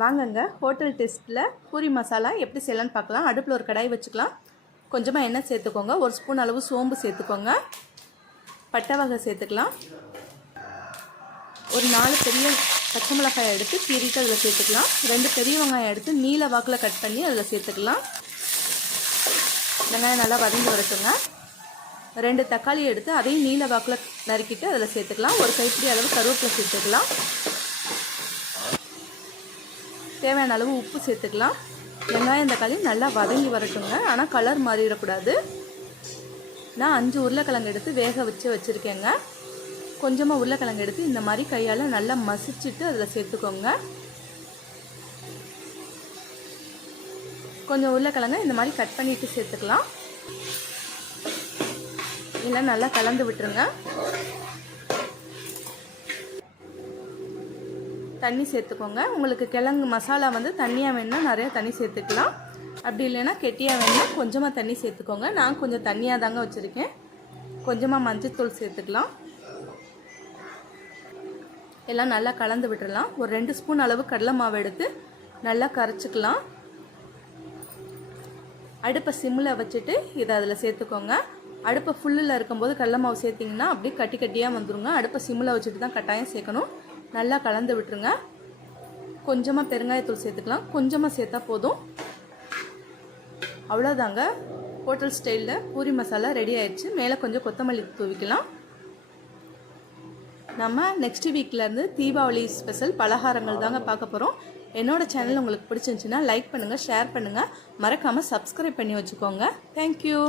வாங்கங்க hotel டெஸ்ட்டில் பூரி மசாலா எப்படி செய்யலான்னு பார்க்கலாம். அடுப்பில் ஒரு கடாய் வச்சுக்கலாம். கொஞ்சமாக எண்ணெய் சேர்த்துக்கோங்க. 1 ஸ்பூன் அளவு சோம்பு சேர்த்துக்கோங்க. பட்டை வகை சேர்த்துக்கலாம். ஒரு 4 பெரிய பச்சை மிளகாய் எடுத்து கீறிட்டு அதில் சேர்த்துக்கலாம். 2 பெரிய வெங்காயம் எடுத்து நீல வாக்கில் கட் பண்ணி அதில் சேர்த்துக்கலாம். வெங்காயம் நல்லா வதங்கி வரட்டுங்க. 2 தக்காளி எடுத்து அதையும் நீல வாக்கில் நறுக்கிட்டு அதில் சேர்த்துக்கலாம். ஒரு கைப்பிடி அளவு கருவேப்பிலை சேர்த்துக்கலாம். தேவையான அளவு உப்பு சேர்த்துக்கலாம். வெங்காயம் தக்காளி நல்லா வதங்கி வரட்டுங்க. ஆனால் கலர் மாறிடக்கூடாது. நான் 5 உருளைக்கிழங்கு எடுத்து வேக வச்சுருக்கேங்க. கொஞ்சமாக உருளைக்கிழங்கு எடுத்து இந்த மாதிரி கையால் நல்லா மசிச்சுட்டு அதில் சேர்த்துக்கோங்க. கொஞ்சம் உருளைக்கிழங்கு இந்த மாதிரி கட் பண்ணிவிட்டு சேர்த்துக்கலாம். இல்லை நல்லா கலந்து விட்டுருங்க. தண்ணி சேர்த்துக்கோங்க. உங்களுக்கு கிழங்கு மசாலா வந்து தண்ணியாக வேணுன்னா நிறையா தண்ணி சேர்த்துக்கலாம். அப்படி இல்லைன்னா கெட்டியாக வேணுன்னா கொஞ்சமாக தண்ணி சேர்த்துக்கோங்க. நான் கொஞ்சம் தண்ணியாக தாங்க வச்சுருக்கேன். கொஞ்சமாக மஞ்சள்தூள் சேர்த்துக்கலாம். எல்லாம் நல்லா கலந்து விட்டுடலாம். ஒரு 2 ஸ்பூன் அளவு கடலை மாவு எடுத்து நல்லா கரைச்சிக்கலாம். அடுப்பை சிம்மில் வச்சுட்டு இதை அதில் சேர்த்துக்கோங்க. அடுப்பை ஃபுல்லில் இருக்கும்போது கடலை மாவு சேர்த்திங்கன்னா அப்படியே கட்டி கட்டியாக வந்துடுங்க. அடுப்பை சிம்மில் வச்சுட்டு தான் கட்டாயம் சேர்க்கணும். நல்லா கலந்து விட்டுருங்க. கொஞ்சமாக பெருங்காயத்தூள் சேர்த்துக்கலாம். கொஞ்சமாக சேர்த்தா போதும். அவ்வளோதாங்க, ஹோட்டல் ஸ்டைலில் பூரி மசாலா ரெடி ஆயிடுச்சு. மேலே கொஞ்சம் கொத்தமல்லி தூவிக்கலாம். நம்ம நெக்ஸ்ட் வீக்லேருந்து தீபாவளி ஸ்பெஷல் பலகாரங்கள் தாங்க பார்க்க போகிறோம். என்னோடய சேனல் உங்களுக்கு பிடிச்சிருந்துச்சின்னா லைக் பண்ணுங்கள், ஷேர் பண்ணுங்கள், மறக்காமல் சப்ஸ்கிரைப் பண்ணி வச்சுக்கோங்க. தேங்க்யூ.